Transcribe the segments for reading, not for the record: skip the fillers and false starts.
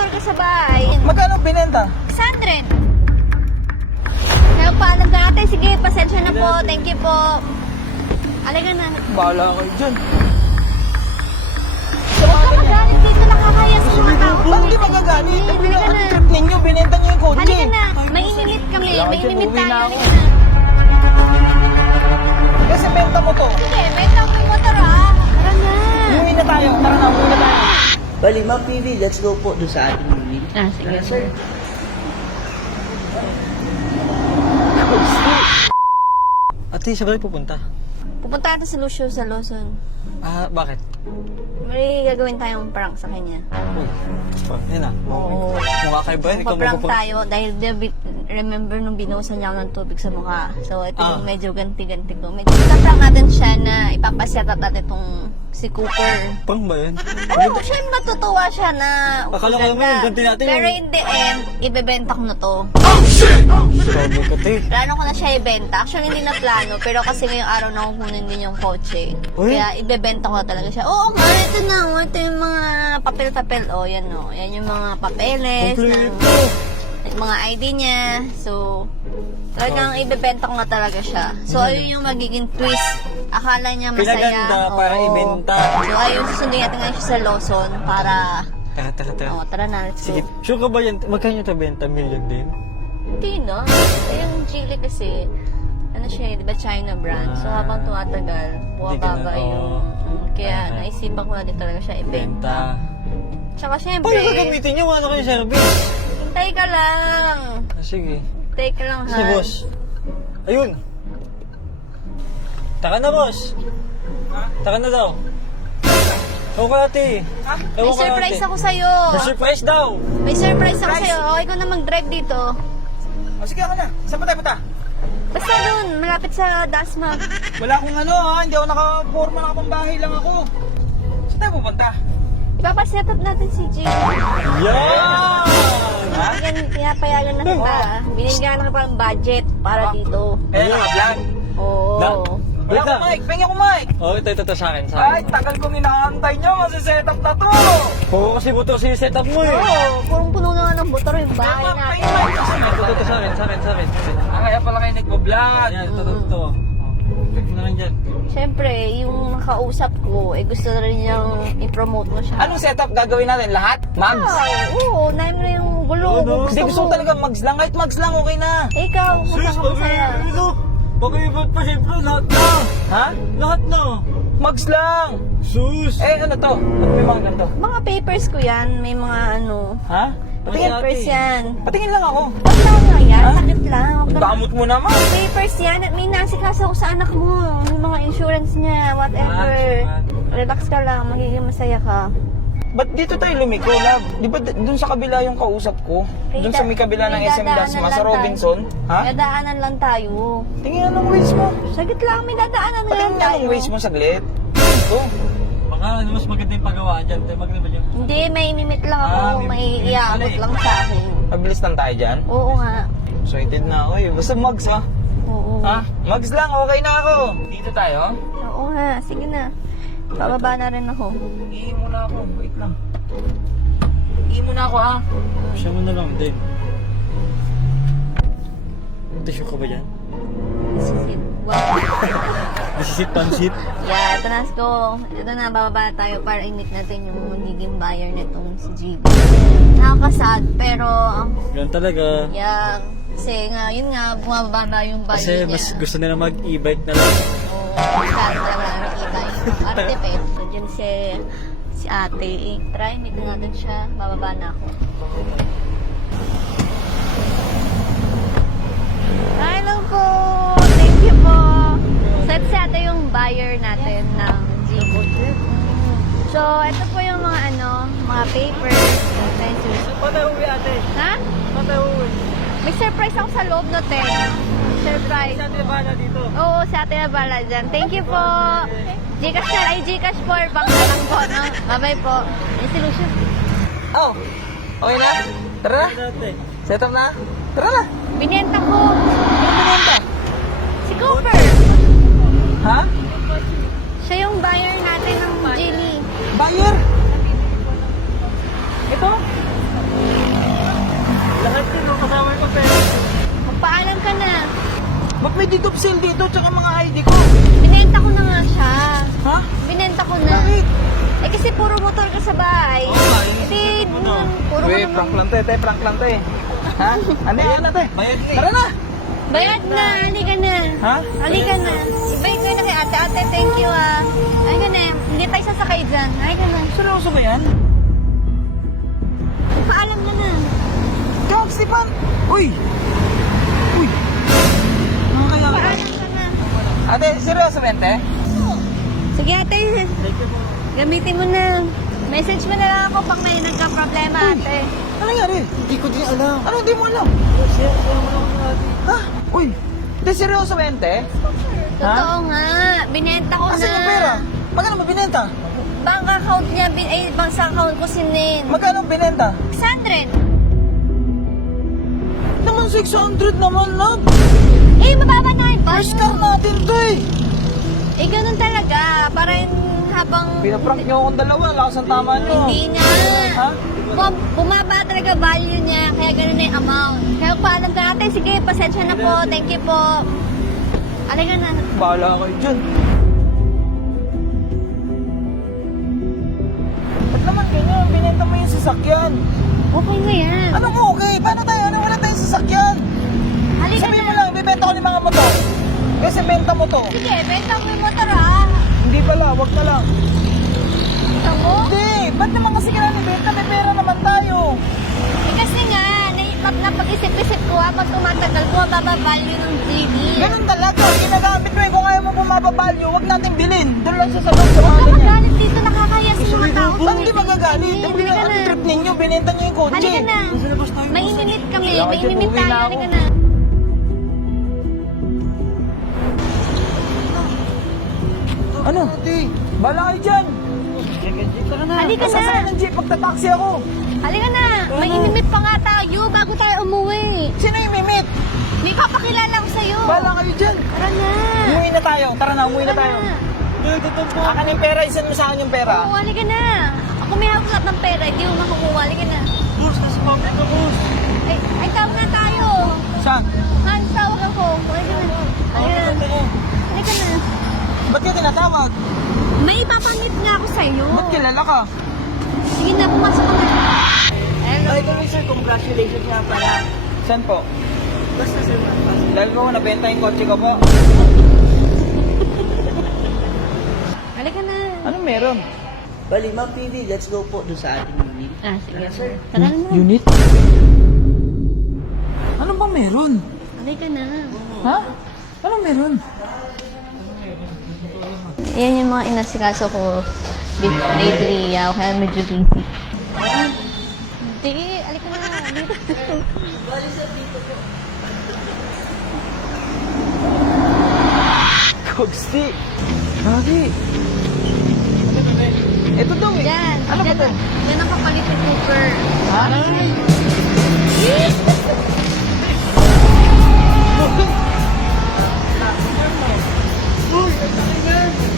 motor ka sa bahay. Magkano binenta? 600. Kaya paalam ka natin. Sige, pasensya na po. Thank you po. Alaga na. Bahala kayo dyan. Huwag ka magalit dito. Nakakaya sa mga tao. Ba't di magagalit? Halika na. Trip ninyo, binenta nyo yung kotse. Halika na. Maininit kami. Maininit Uwi na tayo. ako. Halika na. Kasi benta mo to. Sige, may tao yung motor ah. Tara na. Uwi na tayo. Tara na, uwi na tayo. Bali, Ma'am PV, let's go po doon sa ating unit. Sige. Sir. Ate, saan kayo pupunta? Pupunta natin sa Lucio sa Lawson. Bakit? May gagawin tayong prank sa kanya. Uy, yun ah. Oo. Mukha kayo ba? Ikaw Magpa-prank tayo dahil remember nung binuhusan niya ako ng tubig sa mukha. So, ito yung medyo ganti-ganti ko. Medyo prank natin siya na ipapaset up natin itong si Cooper. Pang ba yun? Oo, siya matutuwa siya na Akala ko naman yung ganti natin Pero yung- in the end, ibebenta ko na to. Sabi ko, te. Plano ko na siya ibenta. Actually, hindi na plano. Pero kasi ngayong araw na kukunin din yung kotse. Uy. Kaya ibebenta ko na talaga siya. Oo nga, ito na. Ito yung mga papel-papel. Oh, yan o. Yan yung mga papeles. Kompleto. Mga ID niya. So, talagang ibebenta ko nga talaga siya. So, ayun yung magiging twist. Akala niya masaya. Pinaganda para Oo. ibenta. So, ayun, susundin natin ngayon siya sa Lawson para... Tara. Oh, tara na, let's Sige, go. sure ka ba yan? Magkano ito benta? Million din? Hindi na. Yung Geely kasi, ano siya, di ba China brand? So habang tumatagal, bumababa Hindi ka na, yung... Kaya naisipan ko na din talaga siya ibenta. Tsaka syempre, Paano gagamitin nyo? Ano kayo service? hintay ka lang. Sige. Hintay ka lang, Si ha? boss. Ayun. Taka na, boss. Taka na daw. Ewan ko ate. May surprise ako sa'yo. May surprise daw. May surprise ako sa'yo. Okay ko na mag-drive dito. Sige ako na. Saan pa tayo punta? Basta dun, malapit sa Dasma. Wala akong ano ha. Hindi ako nakaporma. Nakapambahay lang ako. Saan tayo pupunta? Ipapaset up natin si G. Yan! Ha? Yan, pinapayagan na kita. Binigyan na kita ng budget para dito. Eh, vlog. Oo. Wala akong mic. Pengi akong mic. Oh, ito sa akin. Ay, tagal kong inaantay nyo. Kasi setup na to. Oo, kasi buto kasi setup mo eh. Oo, punong-puno na nga ng motor yung bahay natin. Ito sa akin. Kaya pala kayo nagpo-vlog. Yan, ito. Check mo na lang dyan. Siyempre, yung nakausap ko, gusto na rin niyang i-promote mo siya. Anong setup gagawin natin? Lahat? Mags? Oo, naim na yung gulo. Hindi, gusto ko talaga mags lang. Kahit mags lang, okay na. Ikaw, kung saan ka masaya. Pag-ibot pa siyempre, lahat na. Ha? Lahat na. Mags lang. Sus. Ano to? Ano may mga ganito? Mga papers ko yan, may mga ano, Ha? papers yan. Patingin lang ako. Huwag lang nga yan, sakit lang. Huwag lang. Damot mo naman. Papers yan, at may nasikasa ko sa anak mo. May mga insurance niya, whatever. Relax ka lang, magiging masaya ka. Ba't dito tayo lumiko, love? Di ba dun sa kabila yung kausap ko? Dun sa may kabila ng SM Dasma, sa Robinson? Ha? Dadaanan lang tayo. Tingin nga ng ways mo. Saglit lang, may dadaanan na lang Patingin nga tayo. ng ways mo saglit. Ito. Baka mas maganda yung pagawaan dyan. Tayo maganda ba dyan? Hindi, may mimit lang ako. May iabot lang sa akin. Mabilis lang tayo dyan. Oo nga. Excited na ako eh. Basta mags ha. Oo. Ha? Mags lang, okay na ako. Dito tayo. Oo nga, sige na. Bababa na rin ako. Ihi muna ako. Wait lang. Ihi muna ako ha. Siya mo na lang din. Tissue ka ba dyan? Sisit. Wow. Nasisit pansit? Yeah, ito na ko. Ito na, bababa na tayo para init natin yung magiging buyer nitong si GB. Nakakasad, pero Ganun talaga. yeah. Kasi nga, yun nga, bumababa na yung buyer Kasi niya. mas gusto nila mag-e-bike na lang. Oo, masyado talaga nakikita yung arte pa yun. Nandiyan si ate. Try, meet na natin siya. Bababa na ako. Hello po! Thank you po! So, ito si ate yung buyer natin ng Jeep. So, ito po yung mga mga papers. Patay ate. Ha? Patay May surprise ako sa loob no, te. Surprise. Ate bala dito. Oo, si ate na bala dyan. Thank you po. Gcash na, ay Gcash for bank na lang po, no? Bye-bye po. Yung solution. Oh, okay na? Tara na. Dati. Set up na? Tara na. Binenta ko. Ano binenta? Si Cooper. Ha? Siya yung buyer natin ng Geely. Buyer? Ito? Eh kasi puro motor ka sa bahay. Oo nga, Hindi, puro ka Uy, naman. prank lang te, prank lang te. Ha? Ano yan te? Tara na! Bayad na, halika na. Ha? Halika na. Ibay ko na kay ate. Ate, thank you ah. Halika na, hindi tayo sasakay dyan. Halika na. Seryoso ba yan? Paalam ka na. Kag, Stefan! Uy! Uy! Nakakaya ka. Paalam ka na. Ate, seryoso ba yan te? Sige ate, gamitin mo na. Message mo na lang ako pag may nagka-problema ate. Ano nangyari? Hindi ko din alam. Ano hindi mo alam? Ha? Uy! Hindi, seryoso ba yan te? Totoo nga, binenta ko Asan na. yung pera? Magkano mo binenta? Bank account niya, bank account ko sinin. Magkano binenta? 600. Naman 600 naman love. Eh, mababa na yung First car natin to eh. Eh, ganun talaga. Para habang... Pinaprank niyo akong dalawa. Lakas ang tama niyo. Hindi nga. Ha? Bumaba talaga value niya, kaya ganun na yung amount. Kaya paalam ka natin, sige, pasensya na po, thank you po. Alika na. Bahala kayo dyan. Ba't naman ganyan? Binenta mo yung sasakyan. Okay na yan. Anong okay? Paano tayo? Ano wala tayong sasakyan? Halika Sabihin mo na. lang, bibenta ko ng mga motor. Kasi benta mo to. Sige, benta mo yung motor ah. Hindi pala, wag na lang. Benta mo? Hindi, ba't naman kasi kailangan ibenta? May pera naman tayo. Eh kasi nga, napag-isip-isip ko habang tumatagal ko, value ng GD. Ganun talaga. Ginagamit mo eh. Kung ayaw mo bumababalyo, wag natin bilhin. Doon lang sa salon sa Huwag mga ka ganyan. magalit dito, nakakaya sa mga tao. Ba't di magagalit? Halika Ang na. ano trip ninyo? Binenta niyo yung kotse. Halika na. Maininit kami, Kaya kasi maininit uuwi tayo. na ako. Halika na. Ano? Bala kayo dyan. Halika na. Sasakay ng jeep, magta-taxi ako. Halika na. Maininit pa nga tayo bago tayo umuwi. Sino yung mimit? May papakilala ko sa'yo. Bala kayo dyan. Tara na. Umuwi na tayo. Tara na, umuwi na tayo. Akin yung pera, isan mo sa akin yung pera. Oo, halika na. Ako may hawak lahat ng pera, hindi mo makukuha. Halika na. Ay, tawag na tayo. Saan? Han, tawag ako. Halika na. Halika na. Halika na. Ba't ka tinatawag? May ipapamit nga ako sa'yo. Ba't kilala ka? Sige na, pumasok ka na. Hello. Ay, kami sir, congratulations nga pala. Saan po? Basta sir, Dahil ko, nabenta yung kotse ko po. Halika na. Anong meron? Bali, Ma'am PV, let's go po doon sa ating unit. Ah, sige. Tara, sir. Tara na. Unit? Ano ba meron? Halika na. Ha? Anong meron? Yan yung mga inasikaso ko lately. Kaya medyo busy. Hindi, halika na. Dito. Kogsti! Gagi! Ito daw eh. Yan. Ano ba Yan to? Yan ang kapalit ni Cooper. Ha?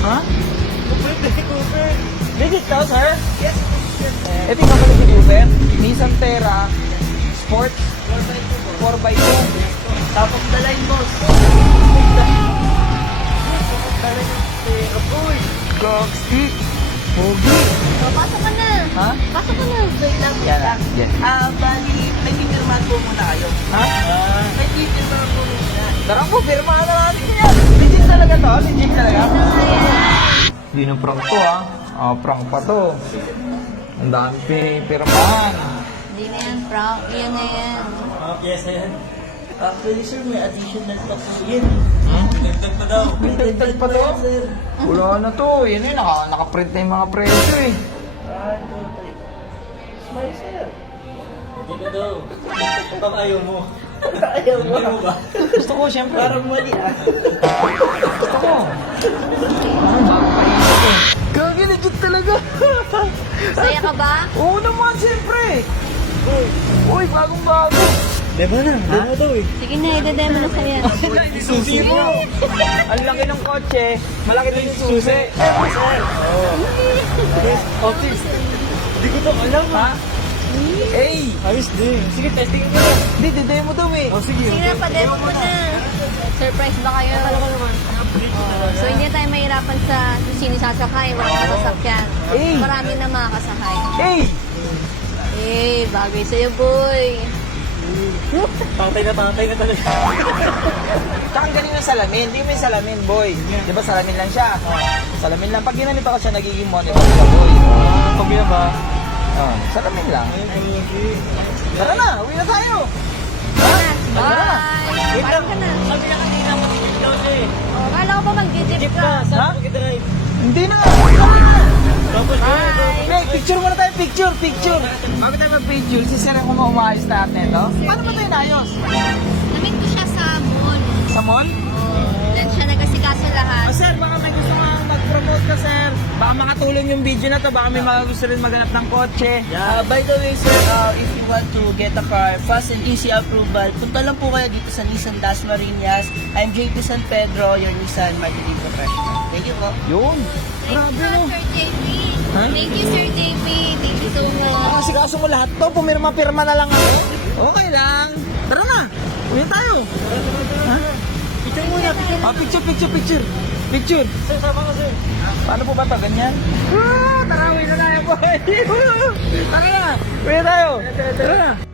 Ha? Legit ka, sir? Yes, ito yung kapalit ni Cooper. Nissan Terra Sport 4x2. Tapos dalay boss. Kogsti! Pogi! So, pasok ka na. Ha? Pasok ka na. Wait lang. Yan. Yan. Bali, may pipirmahan po muna kayo. Ha? May pipirmahan po muna. Tara po, pirmahan na natin yan. Legit talaga to? Legit talaga? Hindi na prank to ha. Prank pa to. Ang dami pinipirmahan. Hindi na yan, Frank. Yan na yan. Yes, ayan. Actually sir, may additional pa po yun. Nagtag pa daw. May dagdag pa to? Sir. Wala na to. Yan yun, nakaprint na yung mga presyo eh. Smile sir. Hindi na daw. Pag ayaw mo. Ayaw mo. Hindi mo ba? Gusto ko, syempre. Parang mali ah. Gusto ko. Parang bago pa yun ito. Gagi, legit talaga. Saya ka ba? Oo naman, syempre. Uy, bagong bago. Demo na. Demo daw eh. Sige na, idademo na sa'yo. Susi mo. Ang laki ng kotse, malaki din yung susi. Yes, office. Hindi ko to alam Ha? Hey! Ayos din. Sige, testing mo na. Hindi, dede mo daw eh. Oh, sige. Sige na, pademo mo na. Surprise ba kayo? So, hindi tayo mahirap nahihirapan sa kung sino sasakay, wala na sasakyan. Eh. Marami na makakasakay. Hey! Bagay sa'yo, boy. Patay na talaga. Tsaka ang galing ng salamin. Hindi mo yung salamin, boy. Di ba salamin lang siya? Salamin lang. Pag ginanito ko siya, nagiging monitor ka, boy. Sabi na ba? Salamin lang. Tara na, uwi na tayo. Bye! Parang ka na. Sabi na kanina, mag-jeep daw siya eh. Kala ko ba mag-jeep Jeep ka? ka, Ha? saan mag-drive? Hindi na. Tapos Bye! Hey, picture muna tayo, picture. Bago tayo mag-picture, si Sir ang umaayos natin, no? Paano ba tayo naayos? Namit ko siya sa mall. Sa mall? Then siya nagkasikaso lahat. Sir, baka may gusto nga mag-promote ka, sir. Baka makatulong yung video na to. Baka may mga gusto rin maghanap ng kotse. By the way, sir, if you want to get a car, fast and easy approval, punta lang po kayo dito sa Nissan Dasmariñas. I'm JP San Pedro, your Nissan Marketing Professional. Thank you po. Yun. Thank Grabe, you, no? Sir JP. Ha? Thank you, Sir JP. Thank you so much. Kasi kaso mo lahat to, pumirma-pirma na lang ako. Okay lang. Tara na. Uwi tayo. Ha? Picture muna, picture. Picture. Sir, sama ka sir. Paano po ba ito? Ganyan? Tara, uwi na tayo, boy. Tara na. Uwi na tayo. Tara na.